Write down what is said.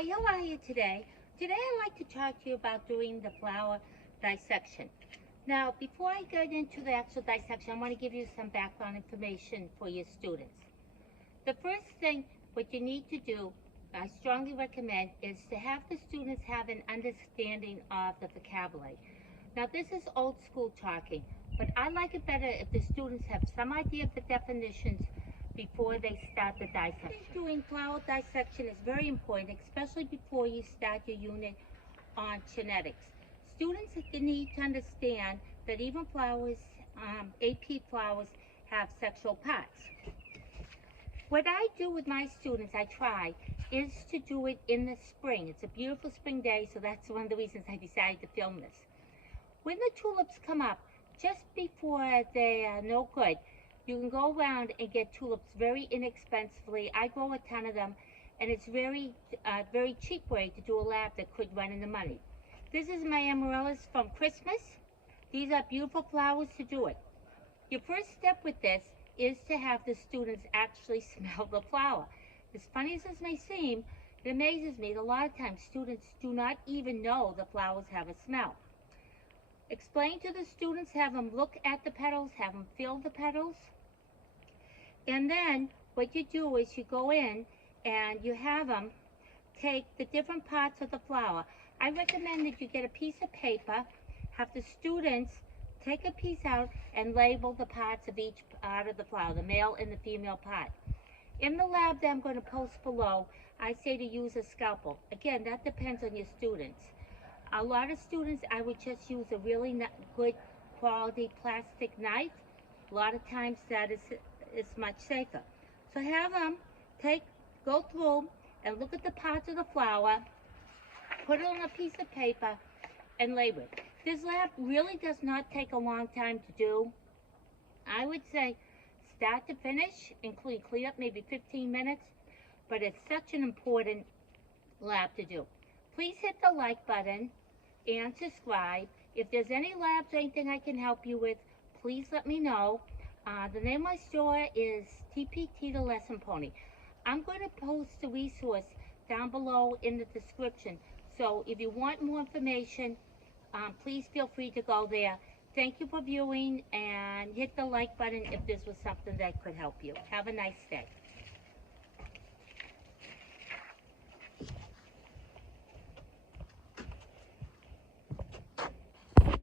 Hi, how are you today? Today I'd like to talk to you about doing the flower dissection. Now, before I get into the actual dissection, I want to give you some background information for your students. The first thing what you need to do, I strongly recommend, is to have the students have an understanding of the vocabulary. Now, this is old school talking, but I like it better if the students have some idea of the definitions before they start the dissection. Doing flower dissection is very important, especially before you start your unit on genetics. Students need to understand that even flowers, AP flowers, have sexual parts. What I do with my students, I try, is to do it in the spring. It's a beautiful spring day, so that's one of the reasons I decided to film this. When the tulips come up, just before they are no good, you can go around and get tulips very inexpensively. I grow a ton of them, and it's very cheap way to do a lab that could run into money. This is my amaryllis from Christmas. These are beautiful flowers to do it. Your first step with this is to have the students actually smell the flower. As funny as this may seem, it amazes me that a lot of times students do not even know the flowers have a smell. Explain to the students, have them look at the petals, have them feel the petals. And then what you do is you go in and you have them take the different parts of the flower. I recommend that you get a piece of paper, have the students take a piece out and label the parts of each part of the flower, the male and the female part. In the lab that I'm going to post below, I say to use a scalpel. Again, that depends on your students. A lot of students, I would just use a really good quality plastic knife. A lot of times that is much safer. So have them go through and look at the parts of the flower, put it on a piece of paper, and label it. This lab really does not take a long time to do. I would say start to finish, including clean up, maybe 15 minutes, but it's such an important lab to do. Please hit the like button and subscribe. If there's any labs or anything I can help you with, please let me know. The name of my store is TPT the Lesson Pony. I'm going to post a resource down below in the description. So if you want more information, please feel free to go there. Thank you for viewing, and hit the like button if this was something that could help you. Have a nice day.